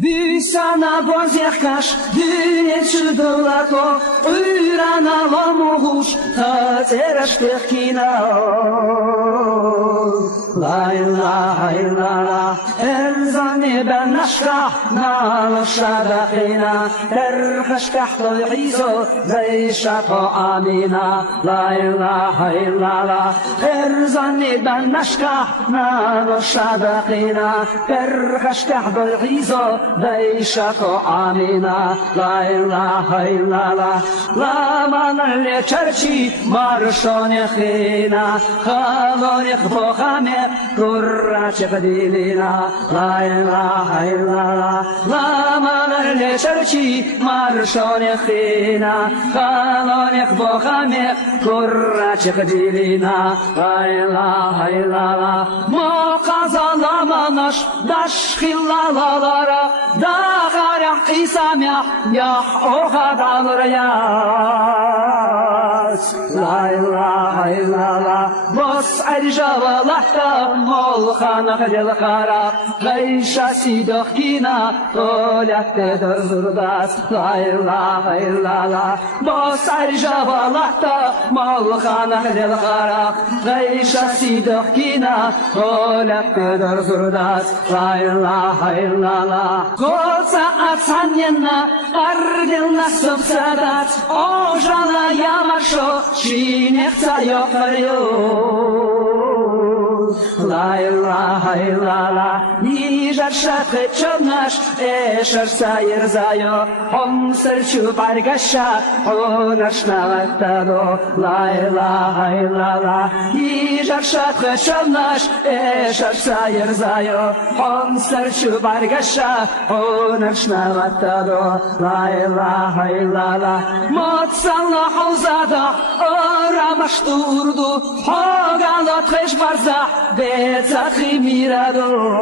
Büsana bozjakasz, dynie czydolato, Urana lamuhusz, ta teraz pechkina. La ilaha illallah, erzani ben nashka, na shadaqina, terhashkah izo, zayshaqo amina. La ilaha illallah, erzani ben nashka, na shadaqina, terhashkah izo, zayshaqo amina. La ilaha illallah, la man lecharchi, marshone khina, khalone khokhameh. قرة قديلنا لا إله إلا الله لا من لشرشي مرشون خينا خالون يخبو خامي قرة قديلنا لا إله إلا الله مقاضى لمنش دشخي لالارا داخر إسامح يح أخذ الرياس لا إله إلا الله بص أرجو لحتا مولخانة للقارة ليش سيدخينا طولك تدر زرداس لا إله إلا الله بص أرجو لحتا مولخانة للقارة ليش سيدخينا طولك تدر زرداس لا إله إلا الله قلت أتسنينا أردلنا سبسادات أوجانا يامشو شينيختا يقريو La ilaha illallah, nijar shaqe nash, eshar sayir zayo, hom serchu bargasha, honash navatado. La ilaha illallah, nijar shaqe nash, eshar sayir zayo, hom serchu bargasha, honash navatado. La ilaha illallah, motsalla hawzada, oramash turdu, hogalot khish barza. بتاخي ميرادون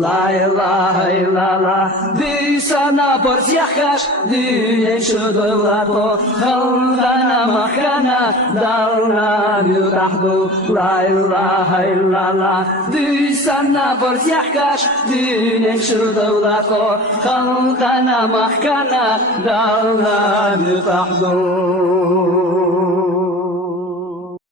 لا إله إلا الله بيسانا برزيخاش دين شدولاتو خلدنا مخانا دالنا بيوتحدو لا إله إلا الله بيسانا برزيخاش دين شدولاتو خلدنا مخانا دالنا بيوتحدو